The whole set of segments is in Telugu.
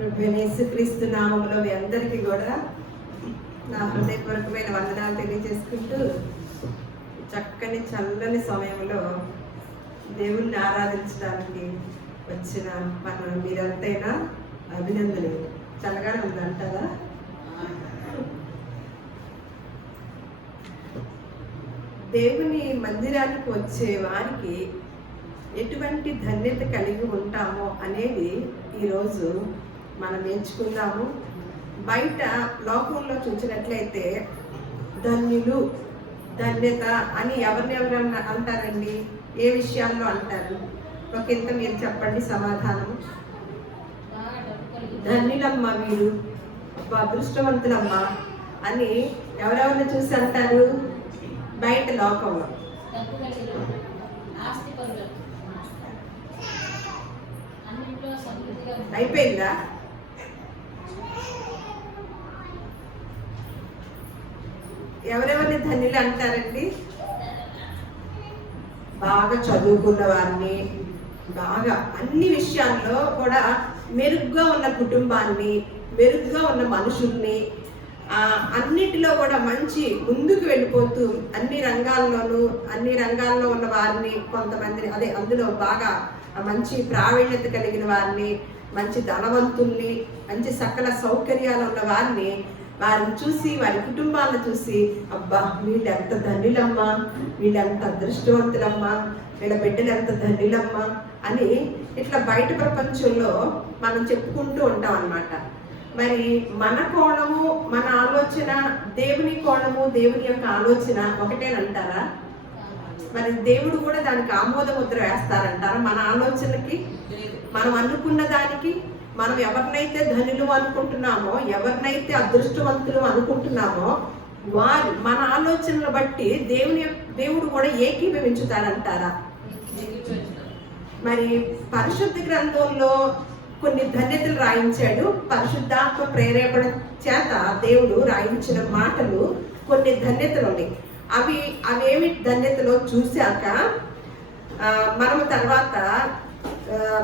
ప్రభువైన యేసుక్రీస్తు నామములో మీ అందరికీ కూడా నా హృదయపూర్వకమైన వందనాలు తెలియజేసుకుంటూ చక్కని చల్లని సమయంలో దేవుణ్ణి ఆరాధించడానికి వచ్చిన మీరంతైనా అభినందనలు. చల్లగానే ఉందంటారా? దేవుని మందిరానికి వచ్చే వారికి ఎటువంటి ధన్యత కలిగి ఉంటామో అనేది ఈరోజు మనం నేర్చుకుందాము. బయట లోకంలో చూసినట్లయితే ధన్యులు, ధన్యత అని ఎవరినెవరు అంటారండి? ఏ విషయాల్లో అంటారు? ఒకంత మీరు చెప్పండి సమాధానం. ధన్యులమ్మ, వీరు అదృష్టవంతులమ్మ అని ఎవరెవరిని చూసి అంటారు బయట లోకంలో? అయిపోయిందా? ఎవరెవరిని ధన్యులు అంటారండి? బాగా చదువుకున్న వారిని, బాగా అన్ని విషయాల్లో కూడా మెరుగ్గా ఉన్న కుటుంబాన్ని, మెరుగ్గా ఉన్న మనుషుల్ని, అన్నిటిలో కూడా మంచి ముందుకు వెళ్ళిపోతూ అన్ని రంగాల్లో ఉన్న వారిని, కొంతమందిని అందులో బాగా మంచి ప్రావీణ్యత కలిగిన వారిని, మంచి ధనవంతుల్ని, మంచి సకల సౌకర్యాలు ఉన్న వారిని చూసి, వారి కుటుంబాలను చూసి, అబ్బా వీళ్ళు ఎంత ధన్యులమ్మా, వీళ్ళు ఎంత అదృష్టవంతులమ్మా, వీళ్ళ బిడ్డలు ఎంత ధన్యులమ్మా అని ఇట్లా బయట ప్రపంచంలో మనం చెప్పుకుంటూ ఉంటాం అన్నమాట. మరి మన కోణము, మన ఆలోచన, దేవుని కోణము, దేవుని యొక్క ఆలోచన ఒకటేనంటారా? మరి దేవుడు కూడా దానికి ఆమోద ముద్ర వేస్తారంటారా? మన ఆలోచనకి, మనం అనుకున్న దానికి, మనం ఎవరినైతే ధనులు అనుకుంటున్నామో, ఎవరినైతే అదృష్టవంతులు అనుకుంటున్నామో మన ఆలోచనలు బట్టి దేవుడు కూడా ఏకీభవించుతారంటారా? మరి పరిశుద్ధ గ్రంథంలో కొన్ని ధన్యతలు రాయించాడు. పరిశుద్ధాత్మ ప్రేరేపణ చేత దేవుడు రాయించిన మాటలు కొన్ని ధన్యతలు ఉన్నాయి. అవేమి ధన్యతలో చూశాక మనము తర్వాత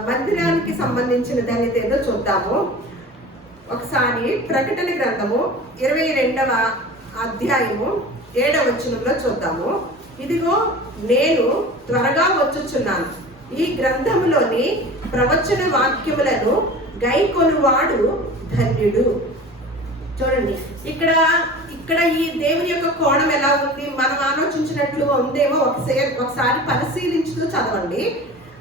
మందిరానికి సంబంధించిన ధన్యత ఏదో చూద్దాము. ఒకసారి ప్రకటన గ్రంథము 22వ అధ్యాయము 7వ వచనంలో చూద్దాము. ఇదిగో నేను త్వరగా వచ్చుచున్నాను, ఈ గ్రంథములోని ప్రవచన వాక్యములను గైకొనువాడు ధన్యుడు. చూడండి, ఇక్కడ ఈ దేవుని యొక్క కోణం ఎలా ఉంది, మనం ఆలోచించినట్లు ఉందేమో ఒకసారి పరిశీలించుతూ చదవండి.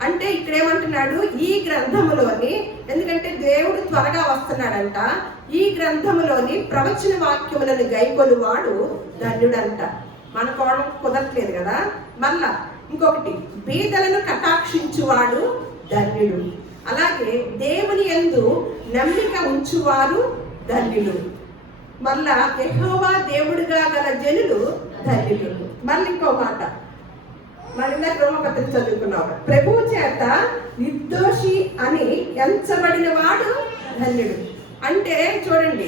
అంటే ఇక్కడ ఏమంటున్నాడు? ఈ గ్రంథములోని, ఎందుకంటే దేవుడు త్వరగా వస్తున్నాడంట, ఈ గ్రంథములోని ప్రవచన వాక్యములను గైకొనువాడు ధన్యుడంట. మన కోణం కుదరట్లేదు కదా. మళ్ళా ఇంకొకటి, బీదలను కటాక్షించువాడు ధన్యుడు. అలాగే దేవుని యందు నమ్మిక ఉంచువారు ధన్యులు. మళ్ళా యెహోవా దేవుడుగా గల జనులు ధన్యులు. మళ్ళీ ఇంకో మాట, మళ్ళీ రోమపత్రిక చదువుకున్నాడు, ప్రభువు చేత నిర్దోషి అని ఎంచబడిన వాడు ధన్యుడు. అంటే చూడండి,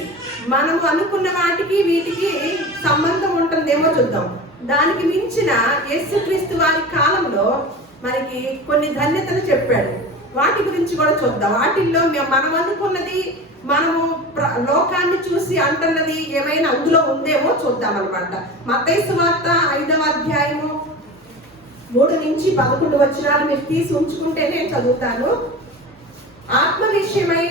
మనము అనుకున్న వాటికి వీటికి సంబంధం ఉంటుందేమో చూద్దాం. దానికి మించిన యేసుక్రీస్తు వారి కాలంలో మనకి కొన్ని ధన్యతలు చెప్పాడు. వాటి గురించి కూడా చూద్దాం. వాటిల్లో మనం అనుకున్నది, మనము లోకాన్ని చూసి అంటున్నది ఏమైనా అందులో ఉందేమో చూద్దాం అనమాట. మత్తయి సువార్త 5వ అధ్యాయము 3 నుంచి 11 వచనాలు మీరు తీసి ఉంచుకుంటే నేను చదువుతాను. ఆత్మ విషయమై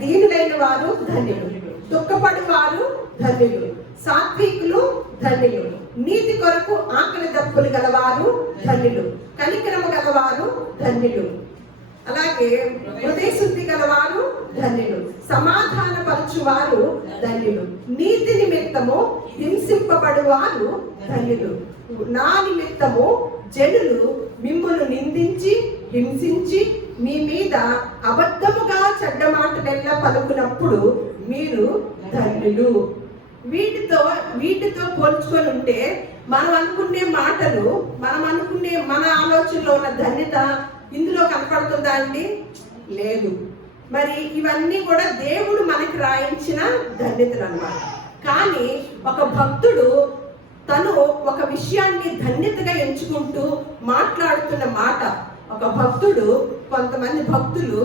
దీనులైన వారు ధన్యులు, దుఃఖపడు వారు ధన్యులు, సాత్వికులు ధన్యులు, నీతి కొరకు ఆకలి దప్పులు గలవారు ధన్యులు, కనికరము గలవారు ధన్యులు, అలాగే హృదయ శుద్ధి గలవారు ధన్యులు, సమాధాన పరచువారు ధన్యులు, నీతి నిమిత్తము హింసింపబడువారు ధన్యులు, నా నిమిత్తము జనులు మిమ్మును నిందించి హింసించి మీ మీద అబద్ధముగా చెడ్డ మాటలెల్లా పలుకున్నప్పుడు మీరు ధన్యులు. వీటితో పోల్చుకొని ఉంటే మనం అనుకునే మాటలు, మన ఆలోచనలో ఉన్న ధన్యత ఇందులో కనపడుతుందా అండి? లేదు. మరి ఇవన్నీ కూడా దేవుడు మనకి రాయించిన ధన్యతలు అన్నమాట. కానీ ఒక భక్తుడు తను ఒక విషయాన్ని ధన్యతగా ఎంచుకుంటూ మాట్లాడుతున్న మాట, ఒక భక్తుడు, కొంతమంది భక్తులు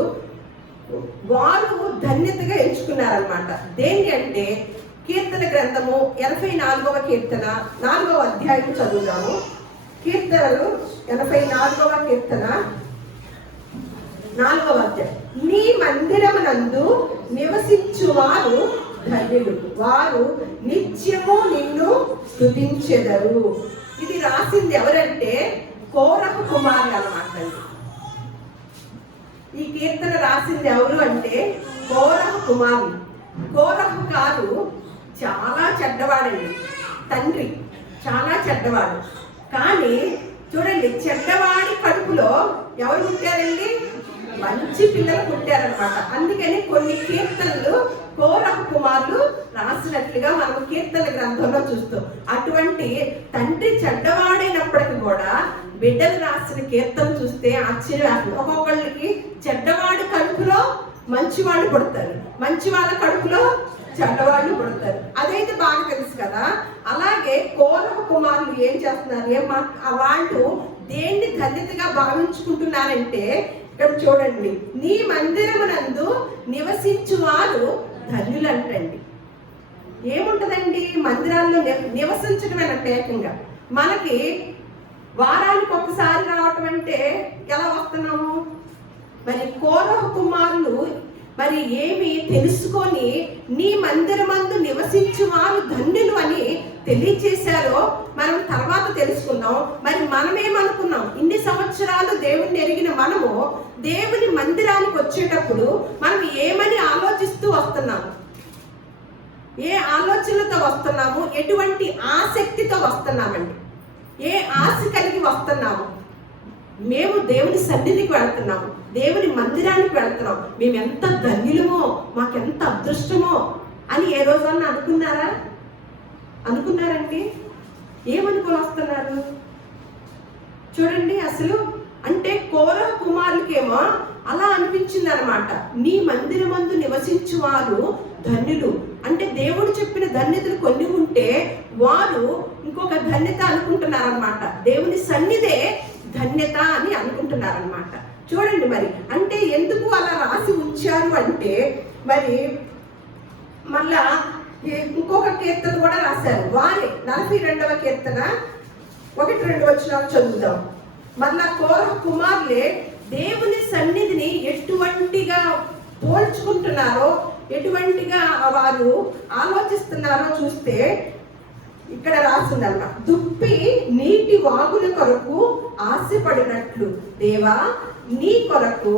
వారు ధన్యతగా ఎంచుకున్నారనమాట. దేని అంటే కీర్తన గ్రంథము 84వ కీర్తన 4వ అధ్యాయం చదువుదాము. కీర్తనలు 84వ కీర్తన 4వ అధ్యాయం. నీ మందిరమునందు నివసించువారు ధన్యులు, వారు నిత్యము నిన్ను స్తుతించెదరు. ఇది రాసింది ఎవరంటే కోరహు కుమారులు అన్నమాట. ఈ కీర్తన రాసింది ఎవరు అంటే కోరహు కుమారులు. కోరహు గారు చాలా చెడ్డవాడండి, తండ్రి చాలా చెడ్డవాడు. కానీ చూడండి, చెడ్డవాడి కడుపులో ఎవరు పుట్టారండి? మంచి పిల్లలు పుట్టారనమాట. అందుకని కొన్ని కీర్తనలు కోరహు కుమారులు రాసినట్లుగా మనం కీర్తన గ్రంథంలో చూస్తాం. అటువంటి తండ్రి చెడ్డవాడైనప్పటికీ కూడా బిడ్డలు రాసిన కీర్తన చూస్తే ఆశ్చర్యం. ఒక్కొక్కళ్ళకి చెడ్డవాడి కడుపులో మంచివాళ్ళు పుడతారు, మంచి వాళ్ళ కడుపులో చెడ్డవాళ్ళు పుడతారు. అదైతే బాగా తెలుసు కదా. అలాగే కోరహు కుమారులు ఏం చేస్తున్నారు? వాళ్ళు దేన్ని ధన్యతగా భావించుకుంటున్నారంటే ఇక్కడ చూడండి, నీ మందిరమునందు నివసించువారు ధన్యులంటండి. ఏముంటదండి మందిరాల్లో నివసించడమేనంటే ఏకంగా మనకి వారానికి ఒకసారి రావటం అంటే ఎలా వస్తున్నాము? మరి కోరహు కుమారులు మరి ఏమి తెలుసుకొని నీ మందిరమందు నివసించువారు ధన్యులు అని తెలియచేశారో మనం తర్వాత తెలుసుకుందాం. మరి మనమేమనుకున్నాం? ఇన్ని సంవత్సరాలు దేవుణ్ణి ఎరిగిన మనము దేవుని మందిరానికి వచ్చేటప్పుడు మనం ఏమని ఆలోచిస్తూ వస్తున్నాము? ఏ ఆలోచనలతో వస్తున్నాము? ఎటువంటి ఆసక్తితో వస్తున్నామండి? ఏ ఆశ కలిగి వస్తున్నాము? మేము దేవుని సన్నిధికి వెళ్తున్నాము, దేవుని మందిరానికి వెళ్తున్నాం, మేము ఎంత ధన్యులమో, మాకెంత అదృష్టమో అని ఏ రోజన్నా అనుకున్నారా? అనుకున్నారండి? ఏమనుకొని వస్తున్నారు చూడండి. అసలు అంటే కోరహు కుమారులకేమో అలా అనిపించింది అనమాట. నీ మందిరమందు నివసించువారు ధన్యులు అంటే దేవుడు చెప్పిన ధన్యతలు కొన్ని ఉంటే వారు ఇంకొక ధన్యత అనుకుంటున్నారనమాట. దేవుని సన్నిధే ధన్యత అని అనుకుంటున్నారనమాట. చూడండి మరి అంటే ఎందుకు అలా రాసి ఉంచారు అంటే మరి మళ్ళా ఇంకొక కీర్తన కూడా రాశారు. వారే 42వ కీర్తన 1-2 వచనాలు చదువుదాం. మళ్ళా కోరహు కుమారులే దేవుని సన్నిధిని ఎటువంటిగా పోల్చుకుంటున్నారో, ఎటువంటిగా వారు ఆలోచిస్తున్నారో చూస్తే ఇక్కడ రాసిందన్నమాట. దుప్పి నీటి వాగుల కొరకు ఆశపడినట్లు దేవా నీ కొరకు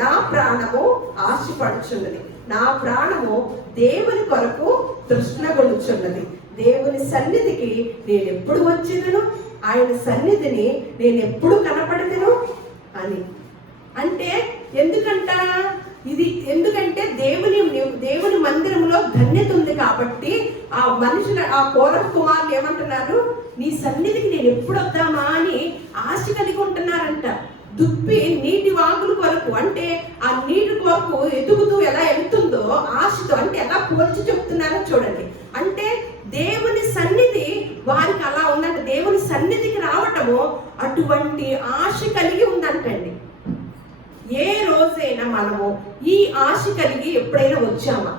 నా ప్రాణము ఆశపడుచున్నది, నా ప్రాణము దేవుని కొరకు తృష్ణగొలుచున్నది. దేవుని సన్నిధికి నేను ఎప్పుడు వచ్చేదను, ఆయన సన్నిధిని నేను ఎప్పుడు కనపడదను అని. అంటే ఎందుకంట ఇది? ఎందుకంటే దేవుని మందిరంలో ధన్యత ఉంది కాబట్టి ఆ మనుషులు, ఆ కోరహు కుమారులు ఏమంటున్నారు? నీ సన్నిధికి నేను ఎప్పుడు వద్దామా అని ఆశ కలిగి ఉంటున్నారంట. దుప్పి నీటి వాగుల కొరకు అంటే ఆ నీటి కొరకు ఎదుగుతూ ఎలా వెళ్తుందో ఆశతో, అంటే ఎలా పోల్చి చెప్తున్నారో చూడండి. అంటే దేవుని సన్నిధి వారికి అలా ఉందంట. దేవుని సన్నిధికి రావటము అటువంటి ఆశ కలిగి ఉందంటండి. ఏ రోజైనా మనము ఈ ఆశ కలిగి ఎప్పుడైనా వచ్చామా?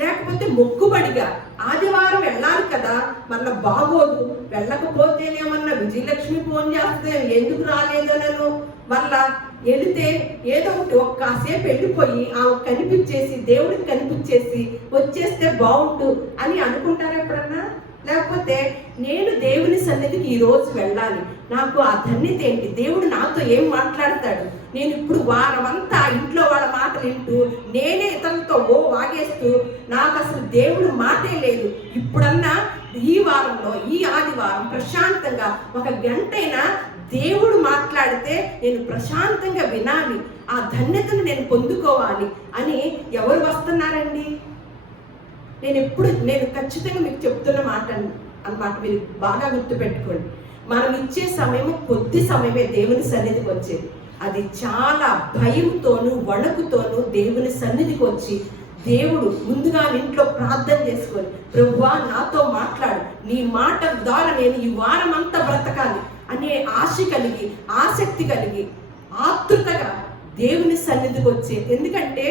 లేకపోతే మొక్కుబడిగా ఆదివారం వెళ్ళాలి కదా, మళ్ళీ బాగోదు, వెళ్ళకపోతేనేమన్నా విజయలక్ష్మి ఫోన్ చేస్తే ఎందుకు రాలేదనను, మళ్ళా వెళితే ఏదో ఒకటి ఒక్కసేపు వెళ్ళిపోయి కనిపించేసి దేవుడికి కనిపించేసి వచ్చేస్తే బాగుండు అని అనుకుంటారా ఎప్పుడన్నా? లేకపోతే నేను దేవుని సన్నిధికి ఈ రోజు వెళ్ళాలి, నాకు ఆ ధన్యత ఏంటి, దేవుడు నాతో ఏం మాట్లాడతాడు, నేను ఇప్పుడు వారమంతా ఇంట్లో వాళ్ళ మాటలు వింటూ నేనే ఇతరులతో వాగేస్తూ నాకు అసలు దేవుడు మాటే లేదు, ఇప్పుడన్నా ఈ వారంలో ఈ ఆదివారం ప్రశాంతంగా 1 గంటైనా దేవుడు మాట్లాడితే నేను ప్రశాంతంగా వినాలి, ఆ ధన్యతను నేను పొందుకోవాలి అని ఎవరు వస్తున్నారండి? నేను ఖచ్చితంగా మీకు చెప్తున్న మాట అన్నమాట, మీరు బాగా గుర్తుపెట్టుకోండి. మనం ఇచ్చే సమయం కొద్ది సమయమే దేవుని సన్నిధికి వచ్చేది. అది చాలా భయంతోనూ వణుకుతోనూ దేవుని సన్నిధికి వచ్చి దేవుడు ముందుగా ఇంట్లో ప్రార్థన చేసుకొని, ప్రభువా నాతో మాట్లాడు, నీ మాట ద్వారా నేను ఈ వారం అంతా బ్రతకాలి అనే ఆశ కలిగి, ఆసక్తి కలిగి, ఆతృతగా దేవుని సన్నిధికి వచ్చే. ఎందుకంటే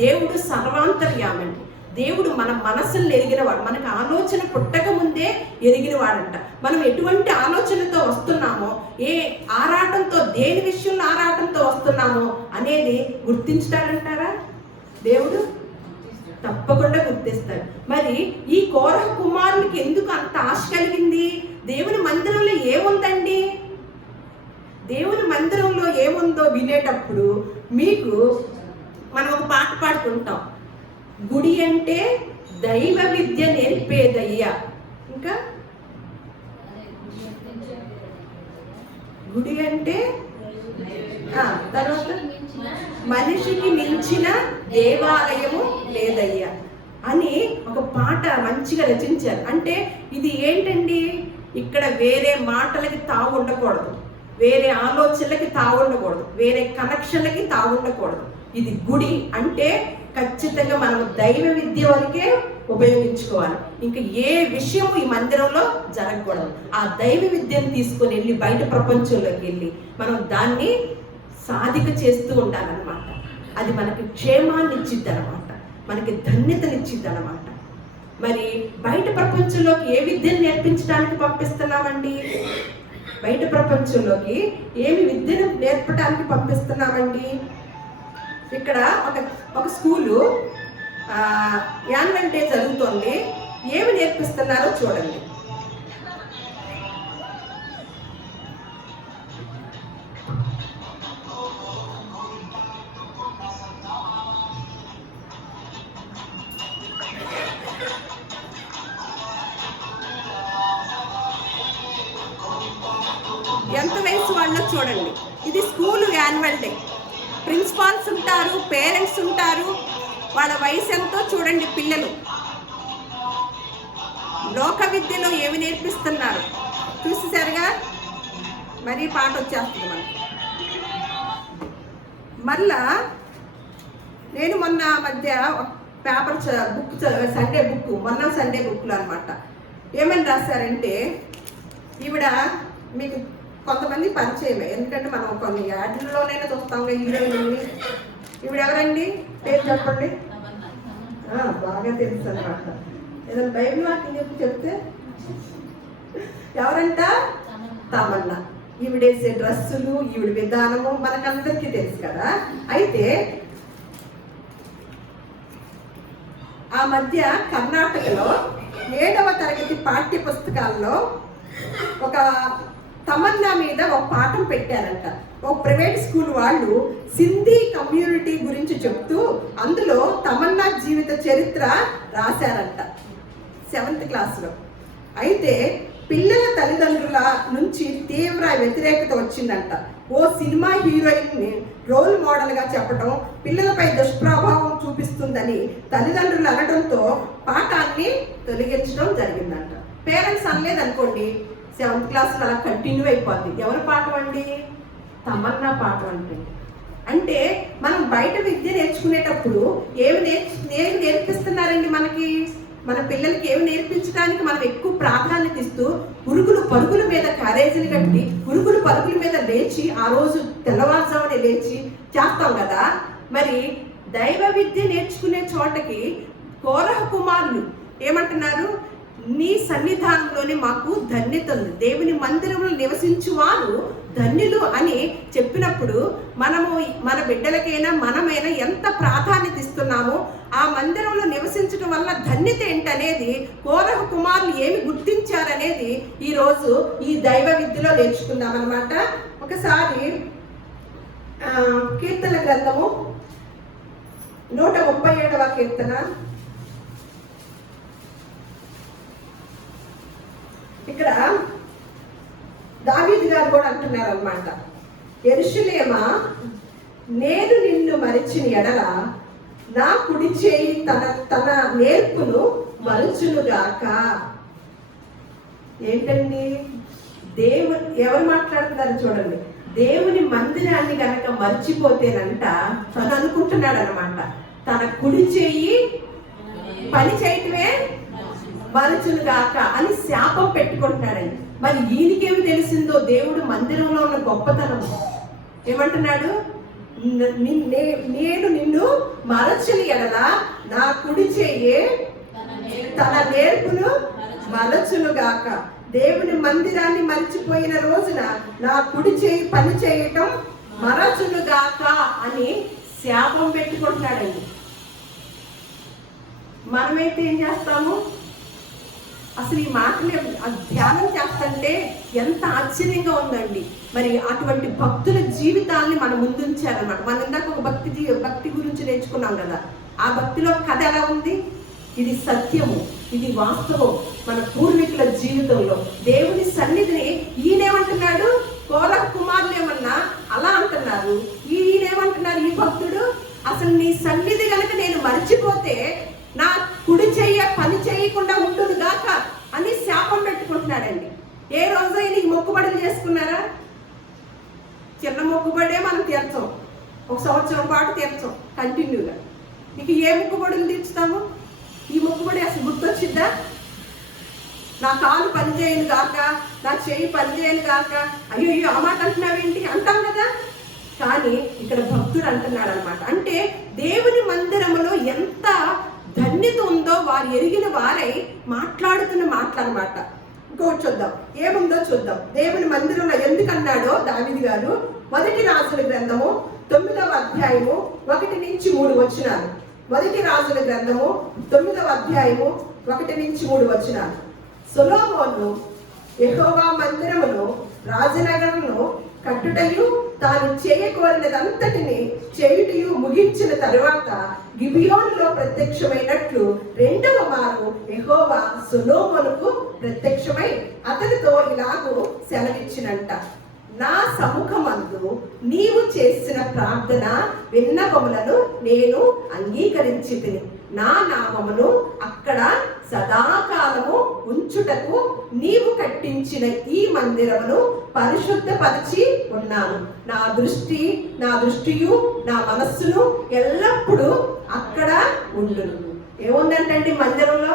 దేవుడు సర్వాంతర్యామండి. దేవుడు మన మనసులను ఎరిగినవాడు. మనకు ఆలోచన పుట్టక ముందే ఎరిగినవాడంట. మనం ఎటువంటి ఆలోచనతో వస్తున్నామో, ఏ ఆరాటంతో, దేని విషయంలో ఆరాటంతో వస్తున్నామో అనేది గుర్తించుతాడంటారా దేవుడు? తప్పకుండా గుర్తిస్తాడు. మరి ఈ కోరహ కుమారునికి ఎందుకు అంత ఆశ కలిగింది? దేవుని మందిరంలో ఏముందండి? దేవుని మందిరంలో ఏముందో వినేటప్పుడు మీకు మనం ఒక పాట పాడుకుంటాం, గుడి అంటే దైవ విద్య నేర్పేదయ్యా. ఇంకా గుడి అంటే తర్వాత మనిషికి మించిన దేవాలయము లేదయ్యా అని ఒక పాట మంచిగా రచించారు. అంటే ఇది ఏంటండి, ఇక్కడ వేరే మాటలకి తావు ఉండకూడదు, వేరే ఆలోచనలకి తావు ఉండకూడదు, వేరే కనెక్షన్లకి తావు ఉండకూడదు. ఇది గుడి అంటే ఖచ్చితంగా మనం దైవ విద్య వరకే ఉపయోగించుకోవాలి. ఇంకా ఏ విషయము ఈ మందిరంలో జరగకూడదు. ఆ దైవ విద్యను తీసుకొని వెళ్ళి బయట ప్రపంచంలోకి వెళ్ళి మనం దాన్ని సాధిక చేస్తూ ఉండాలన్నమాట. అది మనకి క్షేమాన్ని ఇచ్చిద్ది అనమాట, మనకి ధన్యతనిచ్చిద్ది అనమాట. మరి బయట ప్రపంచంలోకి ఏ విద్యను నేర్పించడానికి పంపిస్తున్నామండి? బయట ప్రపంచంలోకి ఏమి విద్యను నేర్పడానికి పంపిస్తున్నామండి? ఇక్కడ ఒక స్కూలు యాన్యువల్ డే జరుగుతోంది. ఏమి నేర్పిస్తున్నారో చూడండి. ఎంత వయసు వాళ్ళో చూడండి. ఇది స్కూల్ యాన్యువల్ డే. ప్రిన్సిపాల్స్ ఉంటారు, పేరెంట్స్ ఉంటారు, వాళ్ళ వయసు ఎంతో చూడండి. పిల్లలు లోక విద్యలో ఏమి నేర్పిస్తున్నారు చూసేసరిగా. మరీ పాట వచ్చేస్తుంది మనకి. మళ్ళా నేను మొన్న మధ్య పేపర్ బుక్ సండే బుక్, మొన్న సండే బుక్లో అనమాట, ఏమని రాశారంటే, ఈవిడ మీకు కొంతమంది పరిచయమే, ఎందుకంటే మనం కొన్ని యాడ్లలోనైనా చూస్తాం హీరోయిన్ని. ఇప్పుడు ఎవరండి? పేరు చెప్పండి. బాగా తెలుసు అనమాట. ఏదైనా బైబిల్ వాక్యం చెప్తే ఎవరంట? తమన్నా. ఈవిడేసే డ్రెస్సులు, ఈవిడ విధానము మనకందరికీ తెలుసు కదా. అయితే ఆ మధ్య కర్ణాటకలో 7వ తరగతి పాఠ్య పుస్తకాల్లో ఒక తమన్నా మీద ఒక పాఠం పెట్టారంట. ఒక ప్రైవేట్ స్కూల్ వాళ్ళు సింధీ కమ్యూనిటీ గురించి చెప్తూ అందులో తమన్నా జీవిత చరిత్ర రాశారంట 7th క్లాస్లో. అయితే పిల్లల తల్లిదండ్రుల నుంచి తీవ్ర వ్యతిరేకత వచ్చిందంట. ఓ సినిమా హీరోయిన్ని రోల్ మోడల్గా చెప్పడం పిల్లలపై దుష్ప్రభావం చూపిస్తుందని తల్లిదండ్రులు అనడంతో పాఠాన్ని తొలగించడం జరిగిందంట. పేరెంట్స్ అనలేదనుకోండి, 7th క్లాస్లో అలా కంటిన్యూ అయిపోద్ది. ఎవరి పాఠం అండి? తమన్నా పాఠం అంటే. అంటే మనం బయట విద్య నేర్చుకునేటప్పుడు ఏమి నేర్పిస్తున్నారండి మనకి? మన పిల్లలకి ఏమి నేర్పించడానికి మనం ఎక్కువ ప్రాధాన్యత ఇస్తూ ఉరుగులు పరుగుల మీద క్యారేజీలు కట్టి ఉరుగులు పరుగుల మీద లేచి ఆ రోజు తెల్లవారుజామునే లేచి చేస్తాం కదా. మరి దైవ విద్య నేర్చుకునే చోటకి కోరహ కుమారులు ఏమంటున్నారు? నీ సన్నిధానంలోనే మాకు ధన్యత ఉంది, దేవుని మందిరంలో నివసించువారు ధన్యులు అని చెప్పినప్పుడు మనము మన బిడ్డలకైనా మనమైనా ఎంత ప్రాధాన్యత ఇస్తున్నామో, ఆ మందిరంలో నివసించడం వల్ల ధన్యత ఏంటనేది కోరహ కుమారులు ఏమి గుర్తించారనేది ఈరోజు ఈ దైవ విద్యలో నేర్చుకుందాం అన్నమాట. ఒకసారి కీర్తన గ్రంథము 137వ కీర్తన. ఇక్కడ దావీదు గారు కూడా అంటున్నారు అన్నమాట, యెరూషలేమా నేను నిన్ను మరిచిన ఎడల నా కుడి చేయి తన నేర్పును మరుచునుగాక. ఏంటండి? ఎవరు మాట్లాడుతున్నారు చూడండి. దేవుని మందిరాన్ని కనుక మర్చిపోతేనంట తను అనుకుంటున్నాడు అనమాట, తన కుడి చేయి పని చేయటమే మరుచునుగాక అని శాపం పెట్టుకుంటున్నాడండి. మరి ఈయనకేమి తెలిసిందో దేవుడు మందిరంలో ఉన్న గొప్పతనం. ఏమంటున్నాడు? నేను నిన్ను మరచని ఎడల నా కుడి చెయ్యి తన నేర్పును మరచునుగాక. దేవుని మందిరాన్ని మరిచిపోయిన రోజున నా కుడి చేయి పని చేయటం మరచునుగాక అని శాపం పెట్టుకుంటున్నాడండి. మనమైతే ఏం చేస్తాము? అసలు ఈ మాటలు ధ్యానం చేస్తుంటే ఎంత ఆశ్చర్యంగా ఉందండి. మరి అటువంటి భక్తుల జీవితాల్ని మన ముందుంచారన్నమాట. మనం ఇందాక ఒక భక్తి గురించి నేర్చుకున్నాం కదా. ఆ భక్తిలో కథ ఎలా ఉంది? ఇది సత్యము, ఇది వాస్తవం. మన పూర్వీకుల జీవితంలో దేవుని సన్నిధిని ఈయనేమంటున్నాడు? కోరహ కుమారులు ఏమన్నా అలా అంటున్నారు. ఈయనేమంటున్నారు? ఈ భక్తుడు అసలు నీ సన్నిధి కనుక నేను మర్చిపోతే నా కుడి చెయ్య పని చేయకుండా ఉంటుంది గాక అని శాపం పెట్టుకుంటున్నాడండి. ఏ రోజైనా ఈ మొక్కుబడులు చేసుకున్నారా? చిన్న మొక్కుబడే మనం తీర్చాం, ఒక సంవత్సరం పాటు తీర్చాం కంటిన్యూగా. ఇక ఏ మొక్కుబడులు తీర్చుతాము? ఈ మొక్కుబడి అసలు గుర్తొచ్చిందా? నా కాలు పనిచేయను గాక, నా చెయ్యి పనిచేయను గాక, అయ్యో ఆ మాట అంటున్నావేంటి అంటాం కదా. కానీ ఇక్కడ భక్తుడు అంటున్నాడు అనమాట. అంటే దేవుని మందిరములో ఎంత ధన్యత ఉందో వారు ఎరిగిన వారై మాట్లాడుతున్న మాటలన్నమాట. ఇంకోటి చూద్దాం, ఏముందో చూద్దాం. దేవుని మందిరంలో ఎందుకన్నాడో దావీదు గారు 1 రాజుల గ్రంథము 9వ అధ్యాయము 1-3 వచనాలు. 1 రాజుల గ్రంథము 9వ అధ్యాయము 1-3 వచనాలు. సొలొమోను యెహోవా మందిరమును రాజనగరమును కట్టుటయు తాను చేయకోరినదంతటిని చేయుటయు ముగించిన తరువాత గిబియోనులో ప్రత్యక్షమైనట్లు 2వ మారు యెహోవా సొలొమోనుకు ప్రత్యక్షమై అతనితో ఇలాగూ సెలవిచ్చినంట. నా సముఖమందు నీవు చేసిన ప్రార్థన విన్నపములను నేను అంగీకరించితిని. నా నామమును అక్కడ సదాకాలము ఉంచుటకు నీవు కట్టించిన ఈ మందిరమును పరిశుద్ధపరిచి ఉన్నాను. నా దృష్టియు నా మనస్సును ఎల్లప్పుడూ అక్కడ ఉండును. ఏముందంటండి మందిరంలో?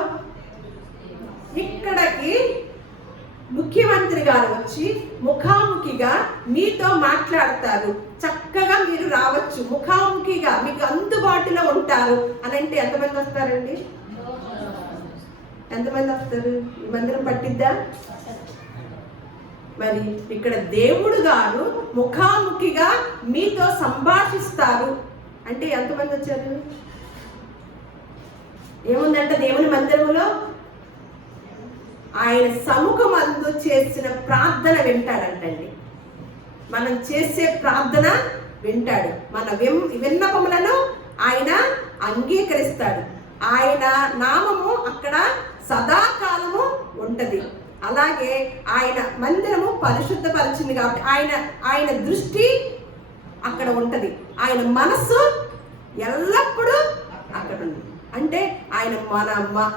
ఇక్కడికి ముఖ్యమంత్రి గారు వచ్చి ముఖాముఖిగా మీతో మాట్లాడతారు. చక్కగా మీరు రావచ్చు, ముఖాముఖిగా మీకు అందుబాటులో ఉంటారు అని అంటే ఎంతమంది వస్తారండి? ఎంతమంది వస్తారు? ఈ మందిరం పట్టిద్దా? మరి ఇక్కడ దేవుడు గారు ముఖాముఖిగా మీతో సంభాషిస్తారు అంటే ఎంతమంది వచ్చారు? ఏముందంట దేవుని మందిరంలో? ఆయన సముఖమందు చేసిన ప్రార్థన వింటాడంటండి. మనం చేసే ప్రార్థన వింటాడు. మన విన్నపములను ఆయన అంగీకరిస్తాడు. ఆయన నామము అక్కడ సదాకాలము ఉంటది. అలాగే ఆయన మందిరము పరిశుద్ధపరిచింది కాబట్టి ఆయన దృష్టి అక్కడ ఉంటది. ఆయన మనస్సు ఎల్లప్పుడూ అక్కడ ఉంది. అంటే ఆయన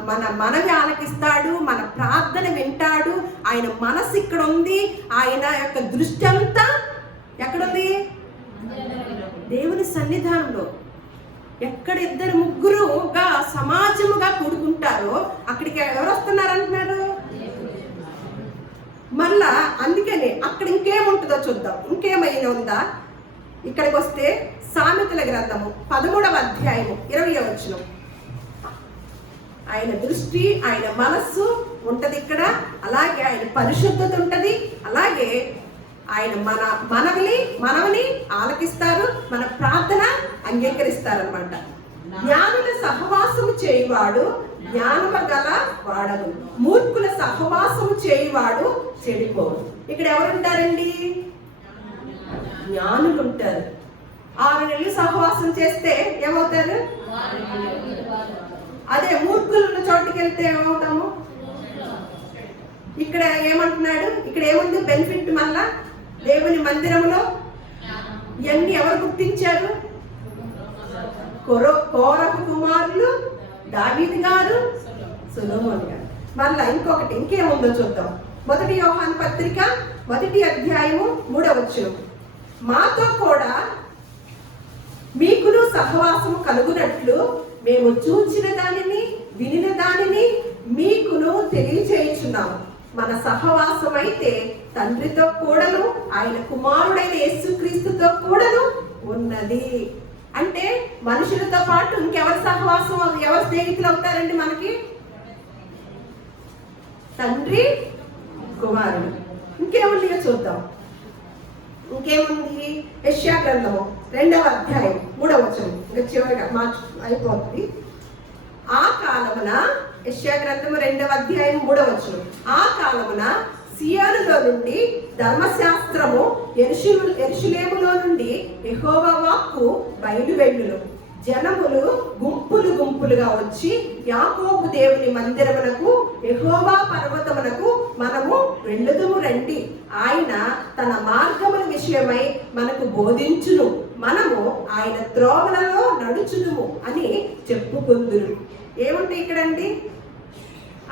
మన మనవి ఆలకిస్తాడు, మన ప్రార్థన వింటాడు. ఆయన మనసు ఇక్కడ ఉంది. ఆయన యొక్క దృష్టి అంతా ఎక్కడుంది? దేవుని సన్నిధానంలో. ఎక్కడ 2-3గా సమాజముగా కూడుకుంటారో అక్కడికి ఎవరు వస్తున్నారంటున్నారు? మళ్ళా అందుకనే అక్కడ ఇంకేముంటుందో చూద్దాం. ఇంకేమైనా ఉందా? ఇక్కడికి వస్తే సామెతల గ్రంథము 13వ అధ్యాయము 20వ వచనం. ఆయన దృష్టి, ఆయన మనస్సు ఉంటది ఇక్కడ. అలాగే ఆయన పరిశుద్ధత ఉంటది. అలాగే ఆయన మనవిని ఆలకిస్తారు, మన ప్రార్థన అంగీకరిస్తారనమాట. జ్ఞానుల సహవాసము చేయువాడు జ్ఞానము గల వాడను, మూర్ఖుల సహవాసము చేయువాడు చెడిపోడు. ఇక్కడ ఎవరుంటారండి? జ్ఞానులు ఉంటారు. 6 నెలలు సహవాసం చేస్తే ఏమవుతారు? అదే మూర్ఖులు ఉన్న చోటుకి వెళ్తే ఏమవుతాము? ఇక్కడ ఏమంటున్నాడు? ఇక్కడ ఏముంది బెనిఫిట్? మళ్ళా దేవుని మందిరంలో ఇవన్నీ ఎవరు గుర్తించారు? కోరహ కుమారులు, దావీదు గారు, సొలొమోను గారు. మళ్ళా ఇంకొకటి ఇంకేముందో చూద్దాం. 1 యోహాను పత్రిక 1వ అధ్యాయము 3వ వచనం. మాతో కూడా మీకును సహవాసము కలుగునట్లు మేము చూచిన దానిని వినిన దానిని మీకును తెలియచేయుచున్నాము. మన సహవాసం అయితే తండ్రితో కూడాను ఆయన కుమారుడైన యేసుక్రీస్తుతో కూడాను ఉన్నది. అంటే మనుషులతో పాటు ఇంకెవరి సహవాసం, ఎవరి స్నేహితులు అవుతారండి మనకి? తండ్రి, కుమారుడు. ఇంకేముంది చూద్దాం. ఇంకేముంది? యెషయా గ్రంథము 2వ అధ్యాయం 3వ వచనం. ఇంకా చివరిగా అయిపోతుంది. ఆ కాలమున, యెషయా గ్రంథము 2వ అధ్యాయం 3వ వచనం, ఆ కాలమున సియోనులో నుండి ధర్మశాస్త్రము, యెరూషలేములో నుండి యెహోవా వాక్కు బయలువెళ్ళును. జనములు గుంపులు గుంపులుగా వచ్చి యాకోబు దేవుని మందిరమునకు, యెహోవా పర్వతమునకు మనము వెళ్ళుదుము రండి. ఆయన తన మార్గముల విషయమై మనకు బోధించును, మనము ఆయన త్రోవలలో నడుచుదుము అని చెప్పుకుందురు. ఏముంటే ఇక్కడండి?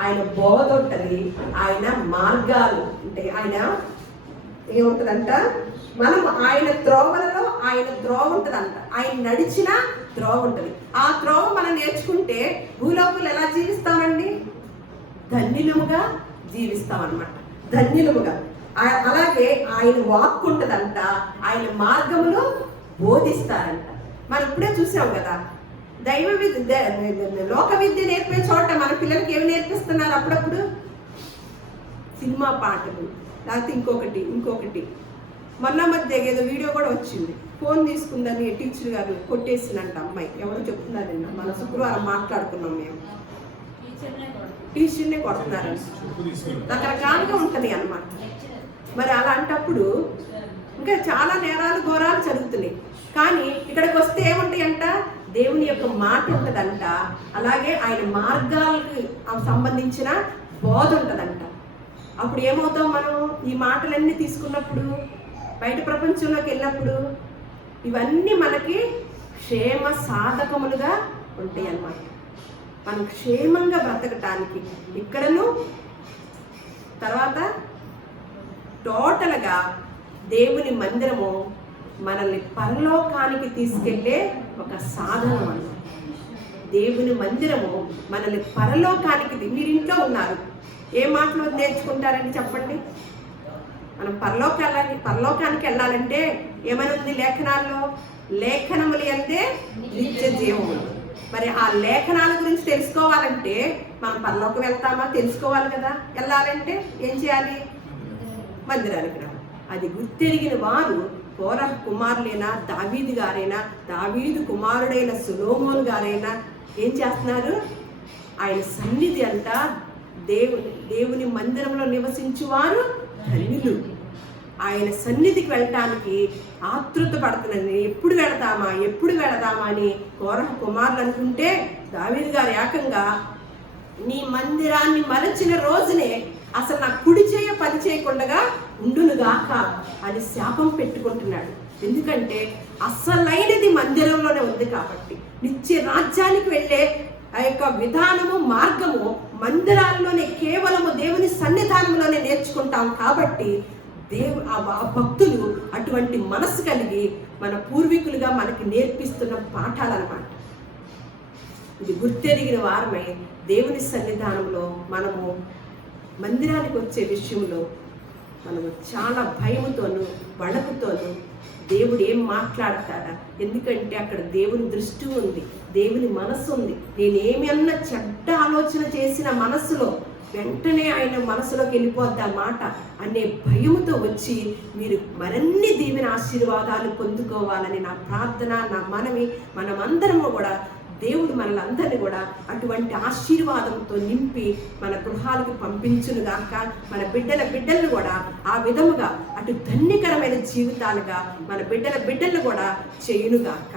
ఆయన బోధ ఉంటది, ఆయన మార్గాలు అంటే ఆయన ఏముంటదంట, మనం ఆయన త్రోవలలో ఆయన త్రోవ ఉంటదంట, ఆయన నడిచిన త్రోవ ఉంటది. ఆ త్రోవ మనం నేర్చుకుంటే భూలోకంలో ఎలా జీవిస్తామండి? ధన్యులముగా జీవిస్తాం అన్నమాట, ధన్యులముగా. అలాగే ఆయన వాక్కు ఉంటదంట, ఆయన మార్గములు బోధిస్తారంట. మనం ఇప్పుడే చూసాం కదా, దైవ విద్య, లోక విద్య నేర్పే చోట మన పిల్లలకి ఏమి నేర్పిస్తున్నారు? అప్పుడప్పుడు సినిమా పాటలు, లేకపోతే ఇంకొకటి. మొన్న మధ్య ఏదో వీడియో కూడా వచ్చింది, ఫోన్ తీసుకుందని టీచర్ గారు కొట్టేసినంట అమ్మాయి. ఎవరు చెప్తున్నారండి? మన శుక్రవారం మాట్లాడుకున్నాం మేము. టీచర్నే కొడుతున్నారు, రకరకాలుగా ఉంటుంది అన్నమాట. మరి అలాంటప్పుడు ఇంకా చాలా నేరాలు ఘోరాలు జరుగుతున్నాయి. కానీ ఇక్కడికి వస్తే ఏముంటాయంట? దేవుని యొక్క మాట ఉంటుందంట, అలాగే ఆయన మార్గాలకు సంబంధించిన బోధ ఉంటుందంట. అప్పుడు ఏమవుతాం మనం? ఈ మాటలన్నీ తీసుకున్నప్పుడు, బయట ప్రపంచంలోకి వెళ్ళినప్పుడు ఇవన్నీ మనకి క్షేమ సాధకములుగా ఉంటాయి అన్నమాట. మనం క్షేమంగా బ్రతకటానికి ఇక్కడను, తర్వాత టోటల్గా దేవుని మందిరము మనల్ని పరలోకానికి తీసుకెళ్లే ఒక సాధనం అన్నమాట. దేవుని మందిరము మనల్ని పరలోకానికి, మీరు ఇంట్లో ఉన్నారు, ఏ మాటలు నేర్చుకుంటారండి చెప్పండి? మనం పరలోకానికి వెళ్ళాలంటే ఏమని ఉంది లేఖనాల్లో? లేఖనములు అందే నిత్య జీవములు. మరి ఆ లేఖనాల గురించి తెలుసుకోవాలంటే మనం పరలోకం వెళ్తామా? తెలుసుకోవాలి కదా. వెళ్ళాలంటే ఏం చేయాలి? మందిరానికి రావాలి. అది గుర్తెరిగిన వారు కోరహ కుమారులైనా, దావీదు గారైనా, దావీదు కుమారుడైన సొలొమోను గారైనా ఏం చేస్తున్నారు? ఆయన సన్నిధి అంట, దేవుని మందిరంలో నివసించువారు ధన్యులు. ఆయన సన్నిధికి వెళ్ళటానికి ఆతృత పడుతున్నాను. ఎప్పుడు వెళదామా అని కోరహ కుమారులు అనుకుంటే, దావీదు గారు ఏకంగా నీ మందిరాన్ని మలచిన రోజునే అసలు నా కుడి చేయ పని చేయకుండా ఉండునుగాక అని శాపం పెట్టుకుంటున్నాడు. ఎందుకంటే అసలైనది మందిరంలోనే ఉంది కాబట్టి. నిత్య రాజ్యానికి వెళ్ళే ఆ యొక్క విధానము, మార్గము మందిరాల్లోనే, కేవలము దేవుని సన్నిధానంలోనే నేర్చుకుంటాం కాబట్టి ఆ భక్తులు అటువంటి మనసు కలిగి మన పూర్వీకులుగా మనకి నేర్పిస్తున్న పాఠాలన్నమాట. ఇది గుర్తెరిగిన వారమై దేవుని సన్నిధానంలో మనము మందిరానికి వచ్చే విషయంలో మనము చాలా భయముతోనూ వణకుతోనూ దేవుడు ఏం మాట్లాడతాడా? ఎందుకంటే అక్కడ దేవుని దృష్టి ఉంది, దేవుని మనసు ఉంది. నేనేమి అన్న చెడ్డ ఆలోచన చేసిన మనసులో వెంటనే ఆయన మనసులోకి వెళ్ళిపోద్ది ఆ మాట అనే భయముతో వచ్చి మీరు మరిన్ని దీవెన ఆశీర్వాదాలు పొందుకోవాలని నా ప్రార్థన, నా మనవి. మనమందరము కూడా దేవుడు మనలందరినీ కూడా అటువంటి ఆశీర్వాదంతో నింపి మన గృహాలకు పంపించునుగాక. మన బిడ్డలను కూడా ఆ విధముగా అటు ధన్యకరమైన జీవితాలుగా మన బిడ్డలను కూడా చేయునుగాక.